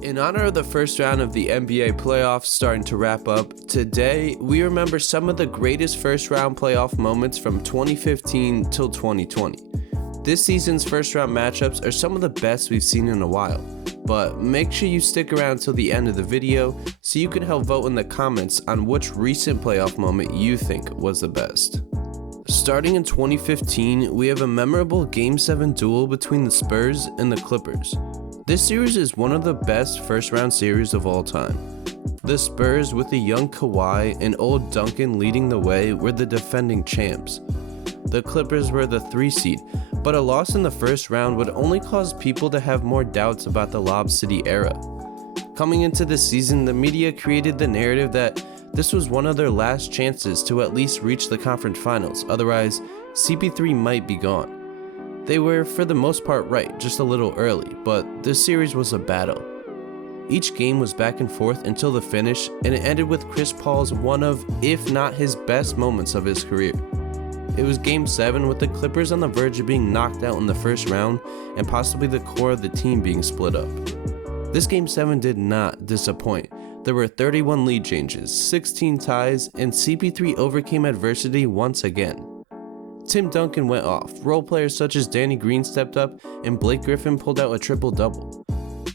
In honor of the first round of the NBA playoffs starting to wrap up, today we remember some of the greatest first round playoff moments from 2015 till 2020. This season's first round matchups are some of the best we've seen in a while, but make sure you stick around till the end of the video so you can help vote in the comments on which recent playoff moment you think was the best. Starting in 2015, we have a memorable Game 7 duel between the Spurs and the Clippers. This series is one of the best first round series of all time. The Spurs, with the young Kawhi and old Duncan leading the way, were the defending champs. The Clippers were the 3 seed, but a loss in the first round would only cause people to have more doubts about the Lob City era. Coming into this season, the media created the narrative that this was one of their last chances to at least reach the conference finals, otherwise CP3 might be gone. They were for the most part right, just a little early, but this series was a battle. Each game was back and forth until the finish, and it ended with Chris Paul's one of, if not his best moments of his career. It was Game 7 with the Clippers on the verge of being knocked out in the first round and possibly the core of the team being split up. This Game 7 did not disappoint. There were 31 lead changes, 16 ties, and CP3 overcame adversity once again. Tim Duncan went off, role players such as Danny Green stepped up, and Blake Griffin pulled out a triple-double.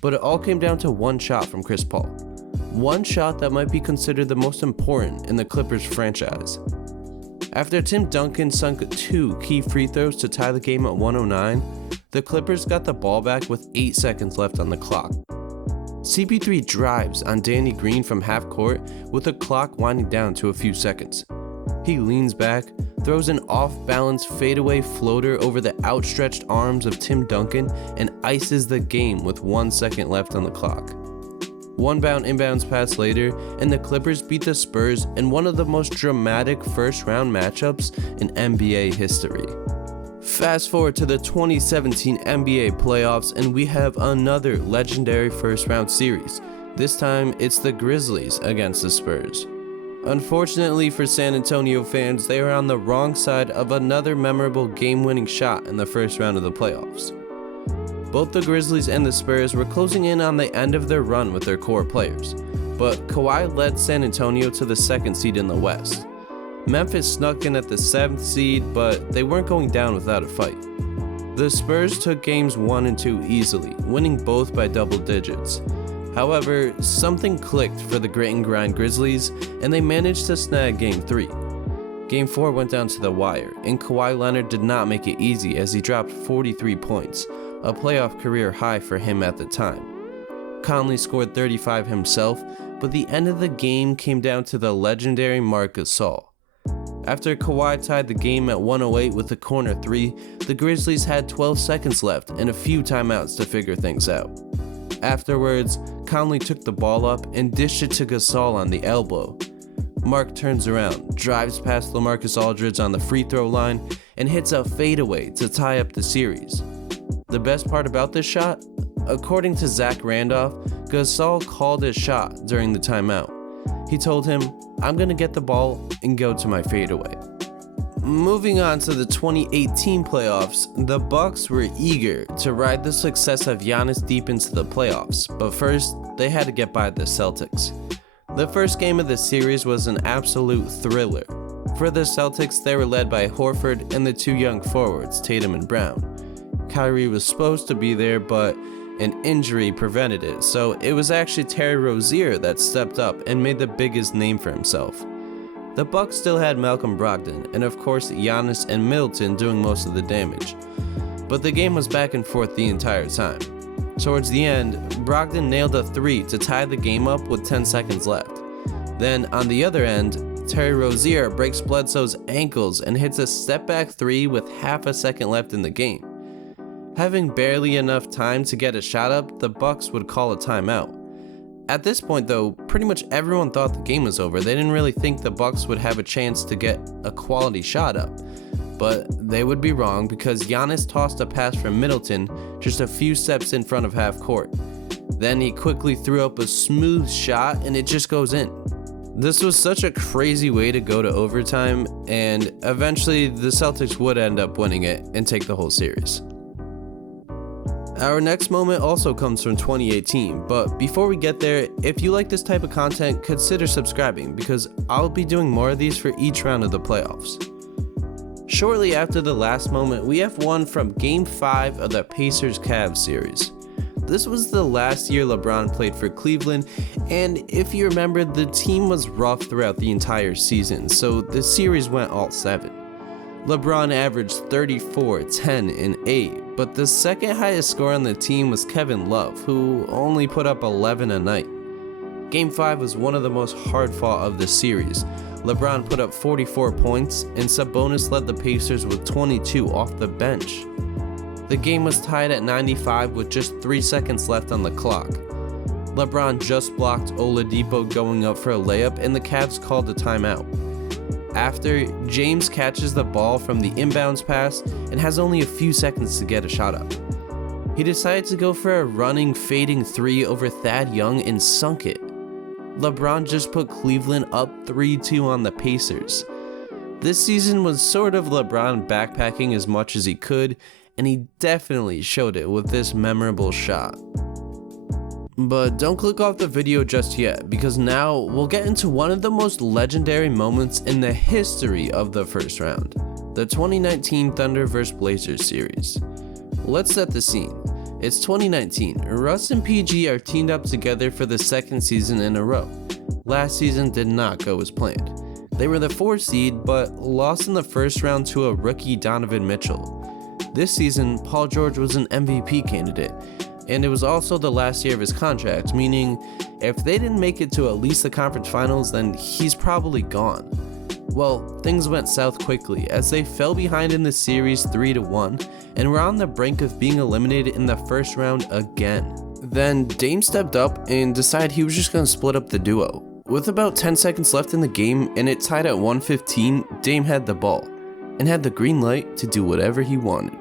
But it all came down to one shot from Chris Paul. One shot that might be considered the most important in the Clippers franchise. After Tim Duncan sunk 2 key free throws to tie the game at 109, the Clippers got the ball back with 8 seconds left on the clock. CP3 drives on Danny Green from half court with the clock winding down to a few seconds. He leans back, throws an off-balance fadeaway floater over the outstretched arms of Tim Duncan, and ices the game with 1 second left on the clock. One inbounds pass later, and the Clippers beat the Spurs in one of the most dramatic first-round matchups in NBA history. Fast forward to the 2017 NBA playoffs, and we have another legendary first-round series. This time, it's the Grizzlies against the Spurs. Unfortunately for San Antonio fans, they were on the wrong side of another memorable game-winning shot in the first round of the playoffs. Both the Grizzlies and the Spurs were closing in on the end of their run with their core players, but Kawhi led San Antonio to the 2nd seed in the West. Memphis snuck in at the 7th seed, but they weren't going down without a fight. The Spurs took games 1 and 2 easily, winning both by double digits. However, something clicked for the grit and grind Grizzlies, and they managed to snag Game 3. Game 4 went down to the wire, and Kawhi Leonard did not make it easy as he dropped 43 points, a playoff career high for him at the time. Conley scored 35 himself, but the end of the game came down to the legendary Marc Gasol. After Kawhi tied the game at 108 with a corner 3, the Grizzlies had 12 seconds left and a few timeouts to figure things out. Afterwards, Conley took the ball up and dished it to Gasol on the elbow. Marc turns around, drives past LaMarcus Aldridge on the free throw line, and hits a fadeaway to tie up the series. The best part about this shot? According to Zach Randolph, Gasol called his shot during the timeout. He told him, "I'm gonna get the ball and go to my fadeaway." Moving on to the 2018 playoffs, the Bucks were eager to ride the success of Giannis deep into the playoffs, but first, they had to get by the Celtics. The first game of the series was an absolute thriller. For the Celtics, they were led by Horford and the 2 young forwards, Tatum and Brown. Kyrie was supposed to be there, but an injury prevented it, so it was actually Terry Rozier that stepped up and made the biggest name for himself. The Bucks still had Malcolm Brogdon, and of course Giannis and Middleton doing most of the damage. But the game was back and forth the entire time. Towards the end, Brogdon nailed a 3 to tie the game up with 10 seconds left. Then on the other end, Terry Rozier breaks Bledsoe's ankles and hits a step-back 3 with half a second left in the game. Having barely enough time to get a shot up, the Bucks would call a timeout. At this point though, pretty much everyone thought the game was over. They didn't really think the Bucks would have a chance to get a quality shot up. But they would be wrong because Giannis tossed a pass from Middleton just a few steps in front of half court. Then he quickly threw up a smooth shot and it just goes in. This was such a crazy way to go to overtime, and eventually the Celtics would end up winning it and take the whole series. Our next moment also comes from 2018, but before we get there, if you like this type of content, consider subscribing because I'll be doing more of these for each round of the playoffs. Shortly after the last moment, we have one from Game 5 of the Pacers-Cavs series. This was the last year LeBron played for Cleveland, and if you remember, the team was rough throughout the entire season, so the series went all 7. LeBron averaged 34, 10, and 8, but the second highest scorer on the team was Kevin Love, who only put up 11 a night. Game 5 was one of the most hard-fought of the series. LeBron put up 44 points, and Sabonis led the Pacers with 22 off the bench. The game was tied at 95 with just 3 seconds left on the clock. LeBron just blocked Oladipo going up for a layup, and the Cavs called a timeout. After, James catches the ball from the inbounds pass and has only a few seconds to get a shot up. He decided to go for a running, fading 3 over Thad Young and sunk it. LeBron just put Cleveland up 3-2 on the Pacers. This season was sort of LeBron backpacking as much as he could, and he definitely showed it with this memorable shot. But don't click off the video just yet, because now we'll get into one of the most legendary moments in the history of the first round, the 2019 Thunder vs Blazers series. Let's set the scene. It's 2019, Russ and PG are teamed up together for the second season in a row. Last season did not go as planned. They were the 4th seed, but lost in the first round to a rookie Donovan Mitchell. This season, Paul George was an MVP candidate, and it was also the last year of his contract, meaning if they didn't make it to at least the conference finals, then he's probably gone. Well, things went south quickly as they fell behind in the series 3-1 and were on the brink of being eliminated in the first round again. Then Dame stepped up and decided he was just going to split up the duo. With about 10 seconds left in the game and it tied at 115, Dame had the ball and had the green light to do whatever he wanted.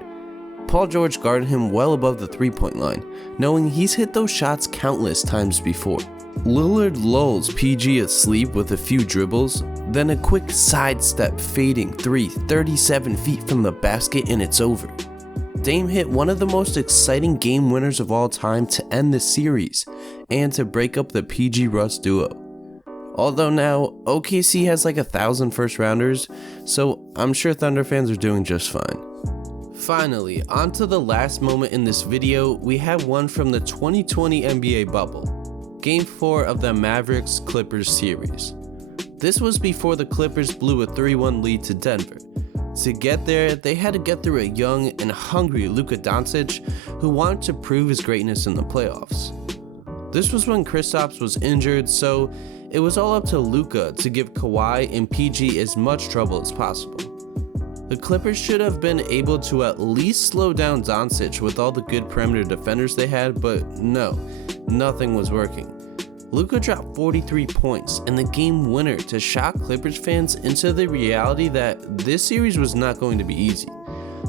Paul George guarded him well above the 3-point line, knowing he's hit those shots countless times before. Lillard lulls PG asleep with a few dribbles, then a quick sidestep fading 3 37 feet from the basket and it's over. Dame hit one of the most exciting game winners of all time to end the series and to break up the PG-Russ duo. Although now, OKC has like 1,000 first rounders, so I'm sure Thunder fans are doing just fine. Finally, on to the last moment in this video, we have one from the 2020 NBA bubble. Game 4 of the Mavericks-Clippers series. This was before the Clippers blew a 3-1 lead to Denver. To get there, they had to get through a young and hungry Luka who wanted to prove his greatness in the playoffs. This was when Kristaps was injured, so it was all up to Luka to give Kawhi and PG as much trouble as possible. The Clippers should have been able to at least slow down Doncic with all the good perimeter defenders they had, but no, nothing was working. Luka dropped 43 points and the game winner to shock Clippers fans into the reality that this series was not going to be easy.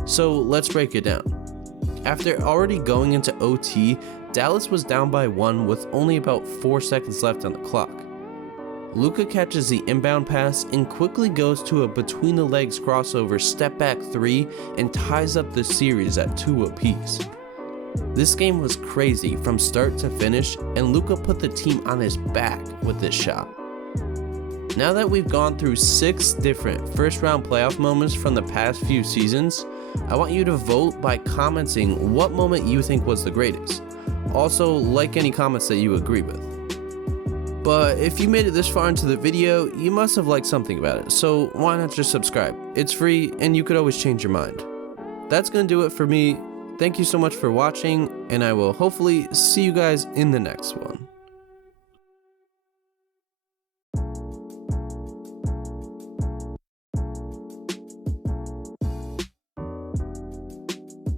So let's break it down. After already going into OT, Dallas was down by 1 with only about 4 seconds left on the clock. Luka catches the inbound pass and quickly goes to a between the legs crossover step back 3 and ties up the series at 2 apiece. This game was crazy from start to finish, and Luka put the team on his back with this shot. Now that we've gone through 6 different first round playoff moments from the past few seasons, I want you to vote by commenting what moment you think was the greatest. Also, like any comments that you agree with. But if you made it this far into the video, you must have liked something about it, so why not just subscribe? It's free and you could always change your mind. That's gonna do it for me. Thank you so much for watching, and I will hopefully see you guys in the next one.